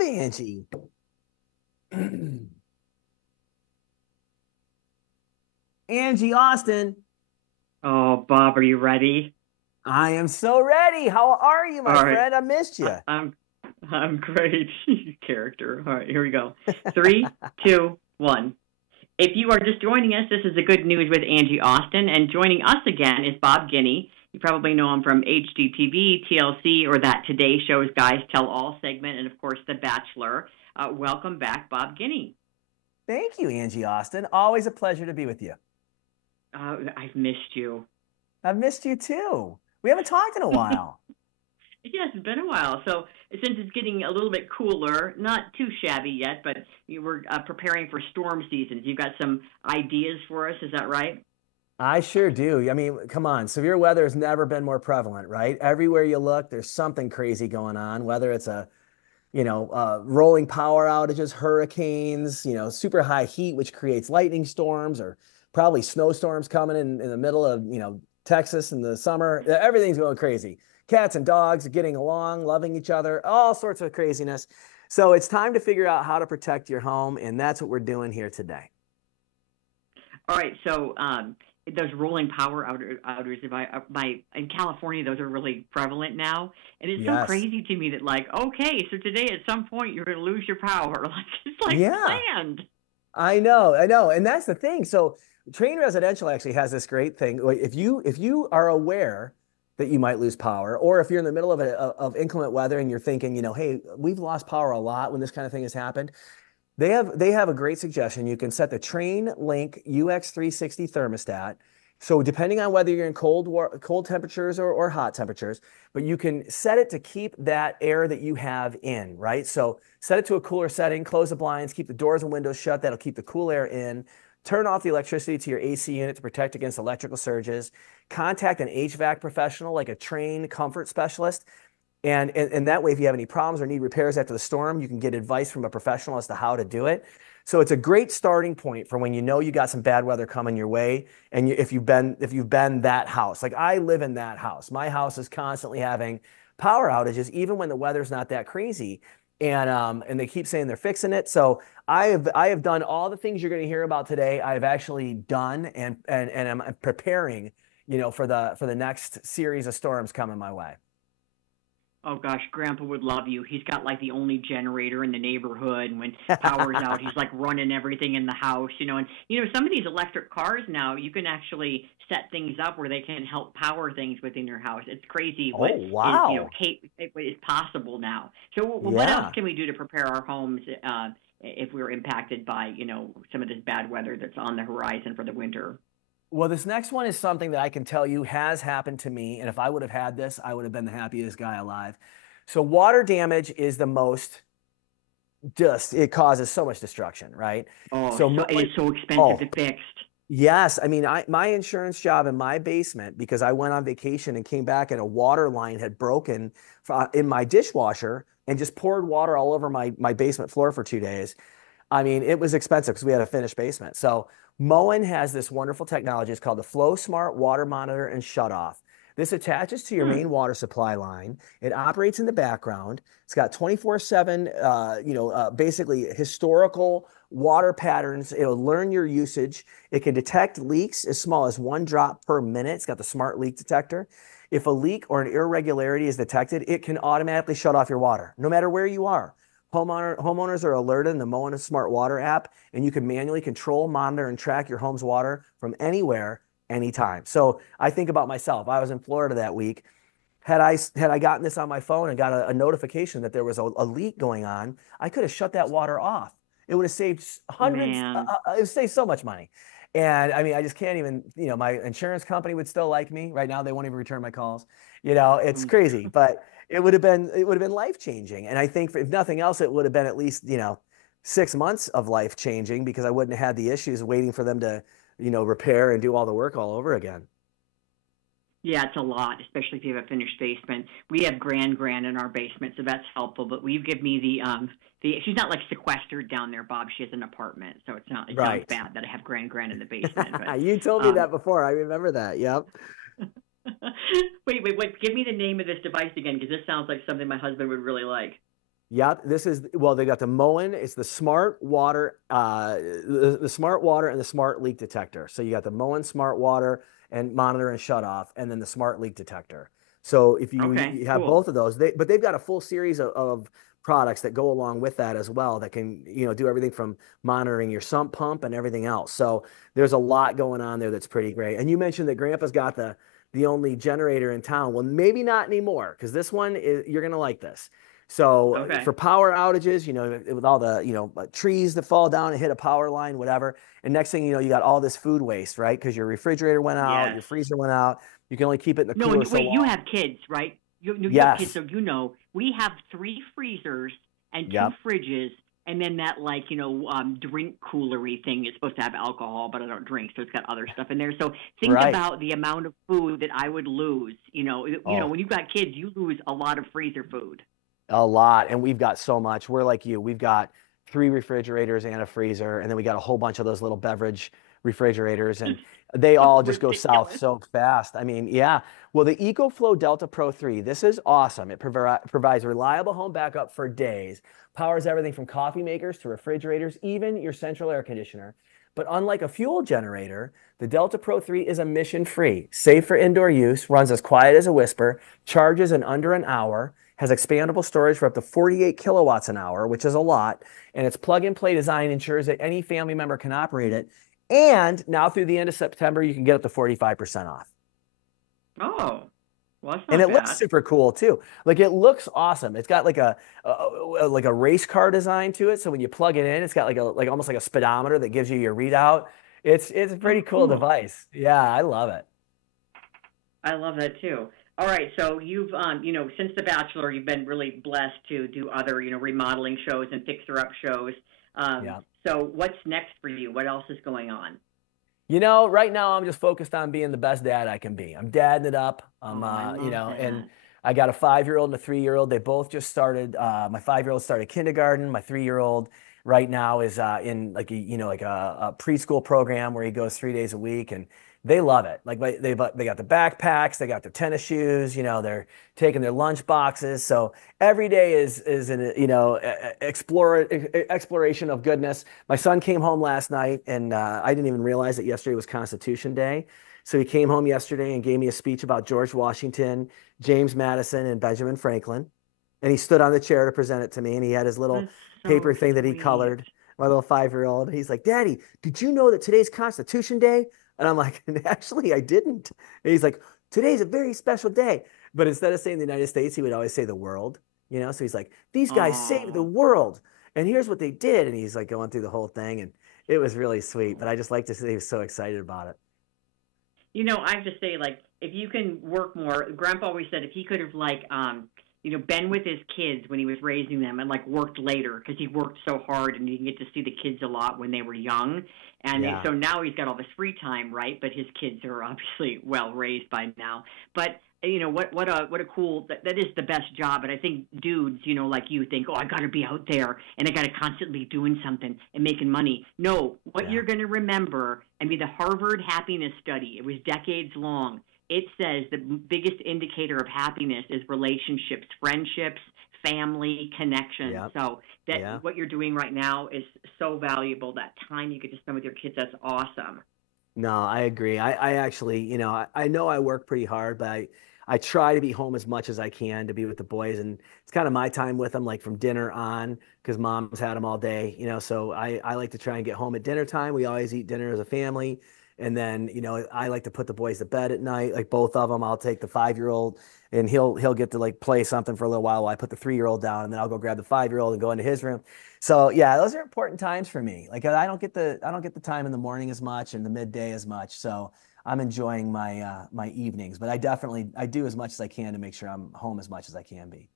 of Angie. Angie Austin. Oh, Bob, are you ready? I am so ready. How are you, All my right. friend? I missed I, you. I'm I'm great. Character. All right, here we go. Three, two, one. If you are just joining us, this is the Good News with Angie Austin, and joining us again is Bob Guiney. You probably know him from HGTV, TLC, or that Today Show's Guys Tell All segment, and of course, The Bachelor. Welcome back, Bob Guiney. Thank you, Angie Austin. Always a pleasure to be with you. I've missed you. I've missed you too. We haven't talked in a while. Yes, it's been a while. So since it's getting a little bit cooler, not too shabby yet, but you were preparing for storm seasons. You've got some ideas for us, is that right? I sure do. I mean, come on. Severe weather has never been more prevalent, right? Everywhere you look, there's something crazy going on, whether it's rolling power outages, hurricanes, super high heat, which creates lightning storms, or probably snowstorms coming in the middle of, Texas in the summer. Everything's going crazy. Cats and dogs are getting along, loving each other, all sorts of craziness. So it's time to figure out how to protect your home, and that's what we're doing here today. All right. So those rolling power outages in California, those are really prevalent now, and it's so Yes. crazy to me that like, okay, so today at some point you're going to lose your power, like it's like Yeah. planned. I know. And that's the thing. So Train Residential actually has this great thing. Like, if you are aware that you might lose power, or if you're in the middle of inclement weather and you're thinking, hey, we've lost power a lot when this kind of thing has happened, they have a great suggestion. You can set the Train Link UX360 thermostat. So depending on whether you're in cold temperatures or hot temperatures, but you can set it to keep that air that you have in, right? So set it to a cooler setting, close the blinds, keep the doors and windows shut. That'll keep the cool air in. Turn off the electricity to your AC unit to protect against electrical surges. Contact an HVAC professional like a Train comfort specialist. And that way, if you have any problems or need repairs after the storm, you can get advice from a professional as to how to do it. So it's a great starting point for when you know you got some bad weather coming your way, and if you've been that house. Like, I live in that house. My house is constantly having power outages, even when the weather's not that crazy. And they keep saying they're fixing it. So I have done all the things you're going to hear about today. I've actually done, and I'm preparing, for the next series of storms coming my way. Oh gosh, Grandpa would love you. He's got like the only generator in the neighborhood, and when power's out, he's like running everything in the house, and some of these electric cars now, you can actually set things up where they can help power things within your house. It's crazy Oh, what is wow. what is possible now. So, what else Yeah. can we do to prepare our homes if we're impacted by some of this bad weather that's on the horizon for the winter? Well, this next one is something that I can tell you has happened to me. And if I would have had this, I would have been the happiest guy alive. So, water damage is the most, just, it causes so much destruction, right? Oh, So, so it's so expensive oh, to fix. yes. I mean, my insurance job in my basement, because I went on vacation and came back and a water line had broken in my dishwasher and just poured water all over my basement floor for 2 days. I mean, it was expensive because we had a finished basement. So Moen has this wonderful technology. It's called the Flow Smart Water Monitor and Shut Off. This attaches to your Hmm. main water supply line. It operates in the background. It's got 24/7, basically historical water patterns. It'll learn your usage. It can detect leaks as small as 1 drop per minute. It's got the smart leak detector. If a leak or an irregularity is detected, it can automatically shut off your water, no matter where you are. Homeowners are alerted in the Moen Smart Water app, and you can manually control, monitor, and track your home's water from anywhere, anytime. So I think about myself. I was in Florida that week. Had I gotten this on my phone and got a notification that there was a leak going on, I could have shut that water off. It would have saved hundreds. Man. It would save so much money. And I mean, I just can't even. My insurance company would still like me right now. They won't even return my calls. It's crazy, but it would have been life changing. And I think, if nothing else, it would have been at least 6 months of life changing, because I wouldn't have had the issues waiting for them to repair and do all the work all over again. Yeah, it's a lot, especially if you have a finished basement. We have grand in our basement, so that's helpful. But we give me the she's not like sequestered down there, Bob. She has an apartment, so it sounds Right. bad that I have grand in the basement. You told But me that before. I remember that. Yep. wait, give me the name of this device again, because this sounds like something my husband would really like. Yep, this is well, they got the Moen, it's the smart water, the smart water and the smart leak detector. So you got the Moen smart water and monitor and shut off, and then the smart leak detector. So if Okay, you have cool. both of those, but they've got a full series of products that go along with that as well that can, do everything from monitoring your sump pump and everything else. So there's a lot going on there that's pretty great. And you mentioned that Grandpa's got the only generator in town. Well, maybe not anymore, because this one is you're gonna like this. So Okay. for power outages, with all the, trees that fall down and hit a power line, whatever. And next thing you know, you got all this food waste, right? Because your refrigerator went out, Yes. your freezer went out. You can only keep it in the No, cooler and so wait, you long. have kids, right? You have kids, Yes. so we have three freezers and two Yep. fridges, and then that drink coolery thing is supposed to have alcohol, but I don't drink, so it's got other stuff in there. So think Right. about the amount of food that I would lose. Oh, When you've got kids, you lose a lot of freezer food. a lot. And we've got so much. We're like you. We've got three refrigerators and a freezer, and then we got a whole bunch of those little beverage refrigerators, and they all just go south Ridiculous. so fast. I mean, yeah. Well, the EcoFlow Delta Pro 3, this is awesome. It provides reliable home backup for days, powers everything from coffee makers to refrigerators, even your central air conditioner. But unlike a fuel generator, the Delta Pro 3 is emission free, safe for indoor use, runs as quiet as a whisper, charges in under an hour, has expandable storage for up to 48 kilowatts an hour, which is a lot. And its plug and play design ensures that any family member can operate it. And now through the end of September, you can get up to 45% off. Oh, well, that's And not it looks bad. super cool too. Like it looks awesome. It's got like a race car design to it. So when you plug it in, it's got like almost like a speedometer that gives you your readout. It's a Oh, pretty cool cool. device. Yeah, I love it. I love that too. All right, so you've since The Bachelor, you've been really blessed to do other remodeling shows and fixer up shows. Um, Yeah. so what's next for you? What else is going on? Right now I'm just focused on being the best dad I can be. I'm dadding it up. Oh, I love And that. I got a 5-year-old and a 3-year-old. They both just started. My 5-year-old started kindergarten. My 3-year-old right now is in like a preschool program where he goes 3 days a week, and they love it. Like they got the backpacks, they got the tennis shoes. They're taking their lunch boxes. So every day is an exploration of goodness. My son came home last night, and I didn't even realize that yesterday was Constitution Day. So he came home yesterday and gave me a speech about George Washington, James Madison, and Benjamin Franklin. And he stood on the chair to present it to me, and he had his little That's paper so thing that he sweet. colored. My little 5-year-old. He's like, "Daddy, did you know that today's Constitution Day?" And I'm like, "Actually, I didn't." And he's like, "Today's a very special day." But instead of saying the United States, he would always say the world. So he's like, "These guys saved the Oh, world, and here's what they did." And he's like going through the whole thing, and it was really sweet. But I just like to say he was so excited about it. I have to say, like, if you can work more, Grandpa always said if he could have, been with his kids when he was raising them and, like, worked later because he worked so hard and you can get to see the kids a lot when they were young. And Yeah. so now he's got all this free time, right? But his kids are obviously well raised by now. But what a cool that is the best job. And I think dudes, like you think, oh, I got to be out there and I got to constantly doing something and making money. No, what Yeah. you're going to remember, I mean, the Harvard happiness study, it was decades long. It says the biggest indicator of happiness is relationships, friendships, family, connection. Yeah. So that Yeah. what you're doing right now is so valuable. That time you get to spend with your kids, that's awesome. No, I agree. I actually, I know I work pretty hard, but I try to be home as much as I can to be with the boys. And it's kind of my time with them, like from dinner on, because mom's had them all day, so I like to try and get home at dinner time. We always eat dinner as a family. And then, I like to put the boys to bed at night, like both of them. I'll take the 5-year-old and he'll get to like play something for a little while I put the 3-year-old down, and then I'll go grab the 5-year-old and go into his room. So yeah, those are important times for me. Like I don't get the time in the morning as much and the midday as much. So I'm enjoying my evenings, but I do as much as I can to make sure I'm home as much as I can be.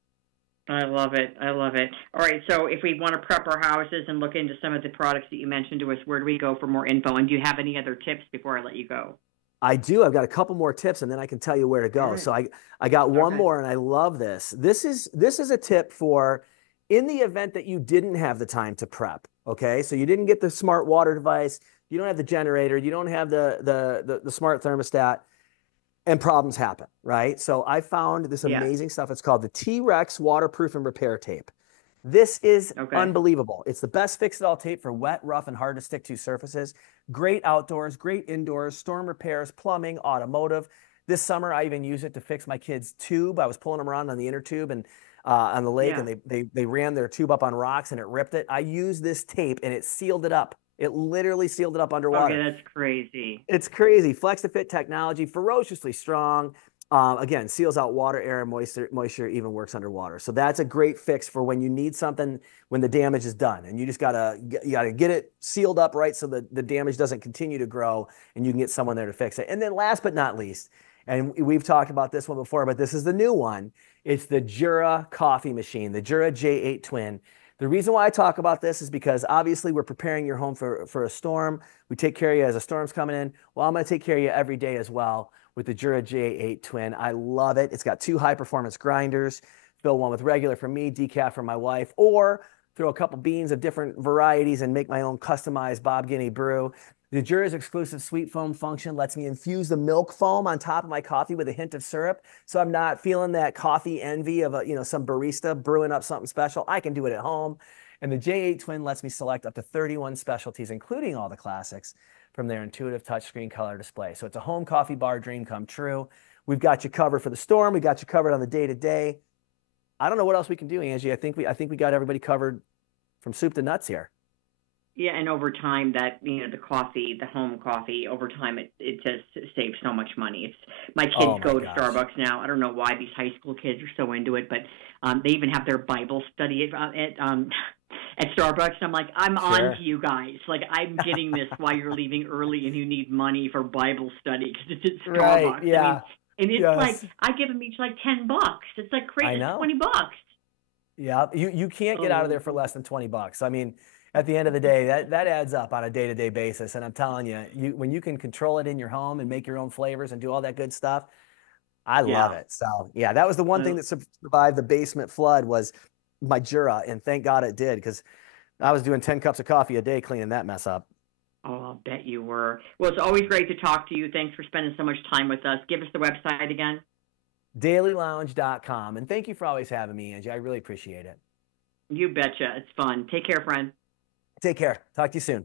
I love it. I love it. All right. So if we want to prep our houses and look into some of the products that you mentioned to us, where do we go for more info? And do you have any other tips before I let you go? I do. I've got a couple more tips, and then I can tell you where to All go. right. So I got one Okay. more, and I love this. This is a tip for in the event that you didn't have the time to prep. Okay, so you didn't get the smart water device, you don't have the generator, you don't have the smart thermostat, and problems happen, right? So I found this Yes. amazing stuff. It's called the T-Rex waterproof and repair tape. This is Okay. unbelievable. It's the best fix-it-all tape for wet, rough, and hard to stick to surfaces. Great outdoors, great indoors, storm repairs, plumbing, automotive. This summer, I even used it to fix my kid's tube. I was pulling them around on the inner tube and on the lake, and Yeah. they ran their tube up on rocks and it ripped it. I used this tape and it sealed it up. It literally sealed it up Okay, underwater. that's crazy. It's crazy. Flex to fit technology, ferociously strong. Again, seals out water, air, and moisture, even works underwater. So that's a great fix for when you need something when the damage is done, and you gotta get it sealed up right so that the damage doesn't continue to grow, and you can get someone there to fix it. And then last but not least, and we've talked about this one before, but this is the new one. It's the Jura coffee machine, the Jura J8 Twin. The reason why I talk about this is because obviously we're preparing your home for a storm. We take care of you as a storm's coming in. Well, I'm going to take care of you every day as well with the Jura J8 Twin. I love it. It's got 2 high-performance grinders. Fill one with regular for me, decaf for my wife, or throw a couple beans of different varieties and make my own customized Bob Guiney brew. The Jura's exclusive sweet foam function lets me infuse the milk foam on top of my coffee with a hint of syrup, so I'm not feeling that coffee envy of some barista brewing up something special. I can do it at home. And the J8 Twin lets me select up to 31 specialties, including all the classics, from their intuitive touchscreen color display. So it's a home coffee bar dream come true. We've got you covered for the storm. We got you covered on the day-to-day. I don't know what else we can do, Angie. I think we got everybody covered from soup to nuts here. Yeah, and over time, that the coffee, the home coffee, over time it just saves so much money. It's my kids Oh my go to gosh. Starbucks now. I don't know why these high school kids are so into it, but they even have their Bible study at Starbucks. I'm like, I'm on Sure. to you guys. Like, I'm getting this while you're leaving early and you need money for Bible study because it's at Right. Starbucks. I Yeah. mean, and it's like Yes. I give them each like $10. It's like I crazy. It's know. $20. Yeah. You can't get out of there Oh, for less than $20. I mean, at the end of the day, that adds up on a day-to-day basis. And I'm telling you, when you can control it in your home and make your own flavors and do all that good stuff, I love yeah. it. So yeah, that was the one thing that survived the basement flood was my Jura, and thank God it did because I was doing 10 cups of coffee a day cleaning that mess up. Oh, I'll bet you were. Well, it's always great to talk to you. Thanks for spending so much time with us. Give us the website again. Dailylounge.com. And thank you for always having me, Angie. I really appreciate it. You betcha. It's fun. Take care, friend. Take care. Talk to you soon.